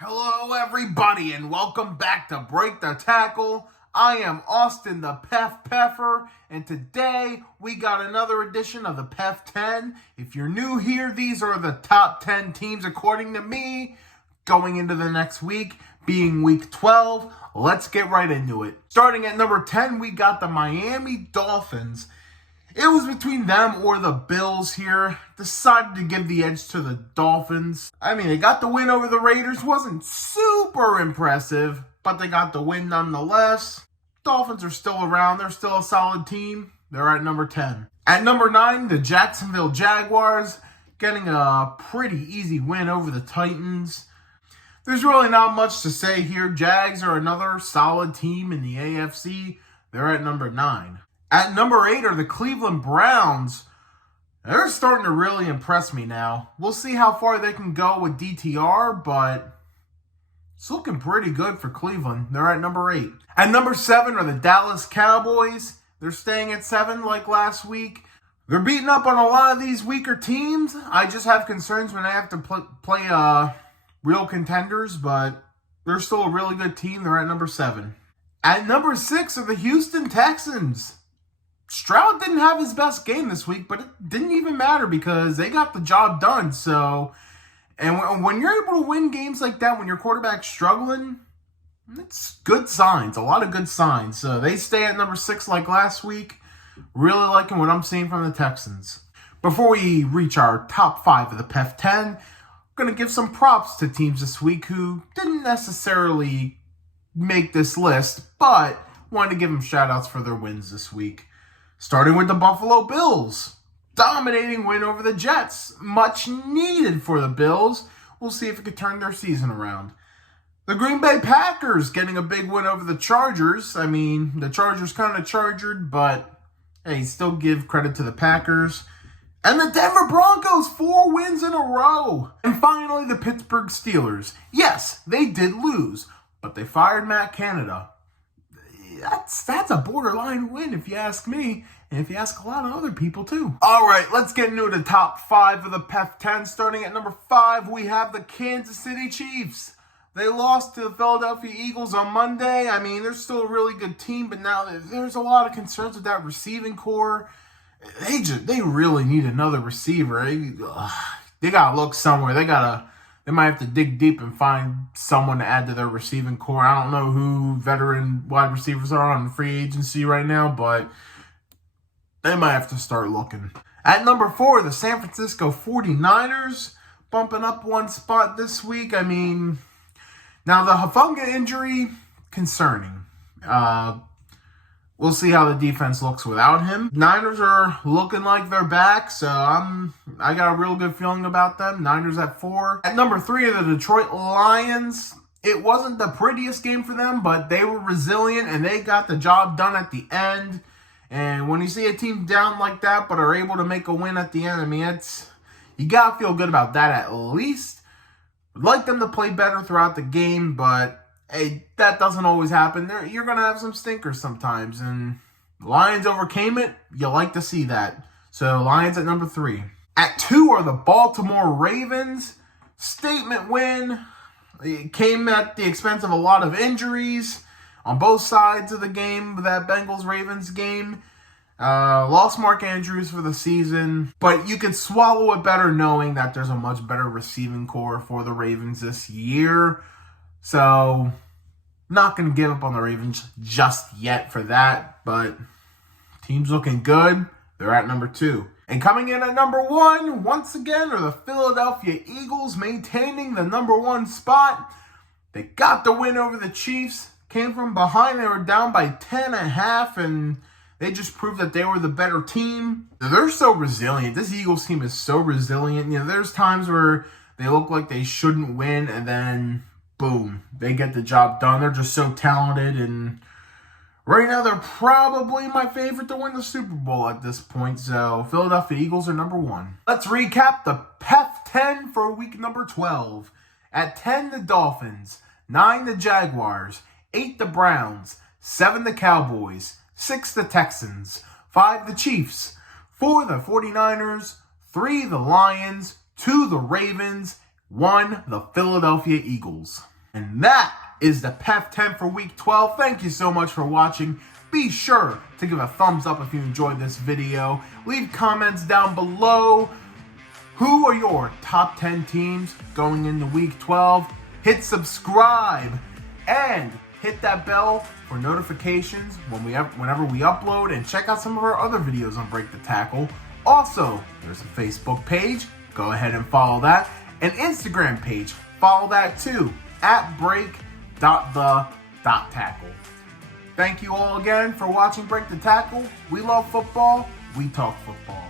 Hello, everybody, and welcome back to Break the Tackle. I am Austin, the PEF, and today we got another edition of the PEF 10. If you're new here, these are the top 10 teams according to me going into the next week, being week 12. Let's get right into it. Starting at number 10, we got the Miami Dolphins. It was between them or the Bills here. Decided to give the edge to the Dolphins. I mean, they got the win over the Raiders. Wasn't super impressive, but they got the win nonetheless. Dolphins are still around. They're still a solid team. They're at number 10. At number 9, the Jacksonville Jaguars getting a pretty easy win over the Titans. There's really not much to say here. Jags are another solid team in the AFC. They're at number 9. At number 8 are the Cleveland Browns. They're starting to really impress me now. We'll see how far they can go with DTR, but it's looking pretty good for Cleveland. They're at number 8. At number 7 are the Dallas Cowboys. They're staying at 7 like last week. They're beating up on a lot of these weaker teams. I just have concerns when I have to play real contenders, but they're still a really good team. They're at number 7. At number 6 are the Houston Texans. Stroud didn't have his best game this week, but it didn't even matter because they got the job done. So, and when you're able to win games like that, when your quarterback's struggling, it's good signs, a lot of good signs. So they stay at number 6 like last week. Really liking what I'm seeing from the Texans. Before we reach our top 5 of the PEF 10, I'm going to give some props to teams this week who didn't necessarily make this list, but wanted to give them shout outs for their wins this week. Starting with the Buffalo Bills. Dominating win over the Jets. Much needed for the Bills. We'll see if it could turn their season around. The Green Bay Packers getting a big win over the Chargers. I mean, the Chargers kind of chargered, but hey, still give credit to the Packers. And the Denver Broncos, 4 wins in a row. And finally, the Pittsburgh Steelers. Yes, they did lose, but they fired Matt Canada. That's a borderline win if you ask me, and if you ask a lot of other people too. All right, let's get into the top 5 of the PEF 10. Starting at number 5, we have the Kansas City Chiefs. They lost to the Philadelphia Eagles on Monday. I mean, they're still a really good team, but now there's a lot of concerns with that receiving core. They really need another receiver. They gotta look somewhere. They might have to dig deep and find someone to add to their receiving core. I don't know who veteran wide receivers are on free agency right now, but they might have to start looking. At number 4, the San Francisco 49ers, bumping up one spot this week. I mean, now the Hufanga injury, concerning. We'll see how the defense looks without him. Niners are looking like they're back, so I got a real good feeling about them. Niners at 4. At number 3 are the Detroit Lions. It wasn't the prettiest game for them, but they were resilient, and they got the job done at the end. And when you see a team down like that, but are able to make a win at the end, I mean, you got to feel good about that at least. Would like them to play better throughout the game, but hey, that doesn't always happen. You're going to have some stinkers sometimes, and the Lions overcame it. You like to see that. So, Lions at number 3. At 2 are the Baltimore Ravens. Statement win. It came at the expense of a lot of injuries on both sides of the game, that Bengals-Ravens game. Lost Mark Andrews for the season, but you can swallow it better knowing that there's a much better receiving core for the Ravens this year. So, not going to give up on the Ravens just yet for that, but team's looking good. They're at number 2. And coming in at number 1, once again, are the Philadelphia Eagles, maintaining the number 1 spot. They got the win over the Chiefs, came from behind. They were down by 10.5, and they just proved that they were the better team. They're so resilient. This Eagles team is so resilient. You know, there's times where they look like they shouldn't win, and then boom, they get the job done. They're just so talented, and right now they're probably my favorite to win the Super Bowl at this point. So Philadelphia Eagles are number 1. Let's recap the PEF 10 for week number 12. At 10, the Dolphins. 9, the Jaguars. 8, the Browns. 7, the Cowboys. 6, the Texans. 5, the Chiefs. 4, the 49ers. 3, the Lions. 2, the Ravens. won the Philadelphia Eagles. And that is the PEF 10 for Week 12. Thank you so much for watching. Be sure to give a thumbs up if you enjoyed this video. Leave comments down below. Who are your top 10 teams going into Week 12? Hit subscribe and hit that bell for notifications whenever we upload, and check out some of our other videos on Break the Tackle. Also, there's a Facebook page. Go ahead and follow that. An Instagram page. Follow that too, at break.the.tackle. Thank you all again for watching Break the Tackle. We love football. We talk football.